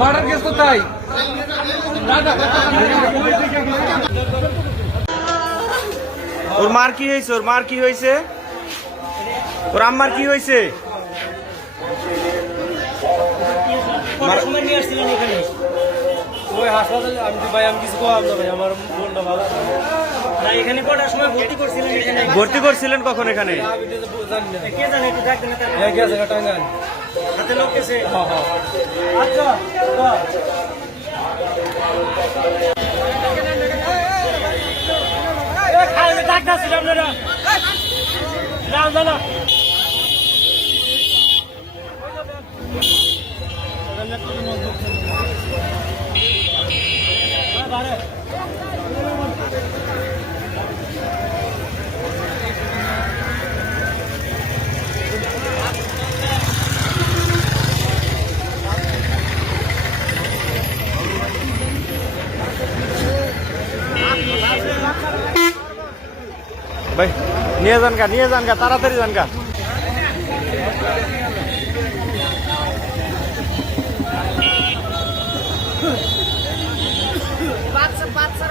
Murder case তো তাই। ওর মার কি হয়েছে? ওর মার কি হয়েছে? ওর আম্মার কি হয়েছে? ওই হাসপাতালে আমি ভাই আমি কিছু কম না ভাই আমার বোনটা ভালো ভর্তি করছিলেন ভর্তি করছিলেন কখন এখানে? না না তার হ্যাঁ ভাই নিয়ে যান গা নিয়ে যান গা তাড়াতাড়ি যান গা বাচ্চা বাচ্চার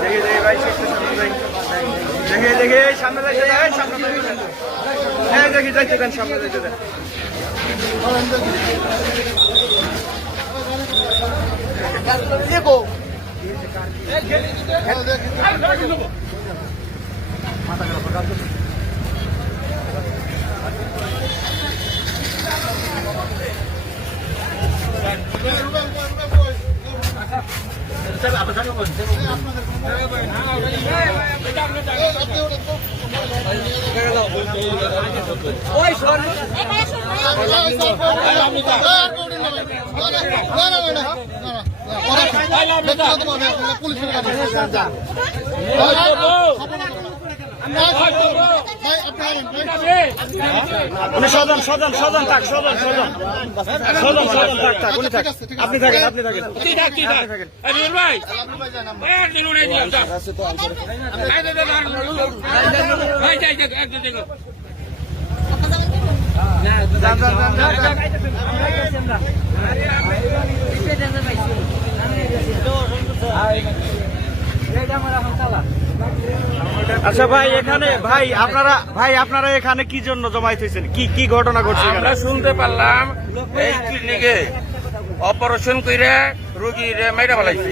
দেখে দেখে সামনে যাইতে দেন, এই সামনে যাইতে দেন। দেখি যাইতে দেন সামনে যাইতে দেন উনি সজন সজন সজন থাক সজন সজন সজন সজন থাক থাক উনি থাক আপনি থাকেন আপনি থাকেন আপনি থাকেন যান যান যান যান যান। আচ্ছা ভাই, এখানে, ভাই, আপনারা ভাই, আপনারা এখানে কি জন্য জমায়েত হয়েছেন কি কি ঘটনা ঘটছে আমরা শুনতে পারলাম এই ক্লিনিকে অপারেশন করে রোগীর মেরে ফেলাইছে।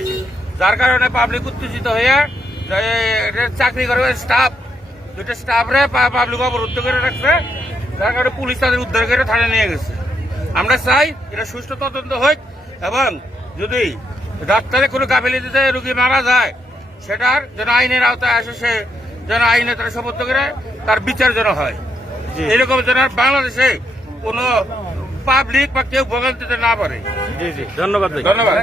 যার কারণে পাবলিক উত্তেজিত হয়ে চাকরি করে স্টাফ দুটো স্টাফ রে পাবলিক অবরুদ্ধ করে রাখছে। যার কারণে পুলিশ তাদের উদ্ধার করে থানায় নিয়ে গেছে। আমরা চাই এটা সুষ্ঠু তদন্ত হোক এবং যদি ডাক্তারে কোনো গাফিলিতে রোগী মারা যায়, সেটার যেন আইনের আওতায় আসে সে যেন আইনে তারা শপথ করে তার বিচার যেন হয়। এরকম যেন বাংলাদেশে কোনো পাবলিক বা কেউ ভোগান্তিতে না পারে জি জি। ধন্যবাদ Thank ধন্যবাদ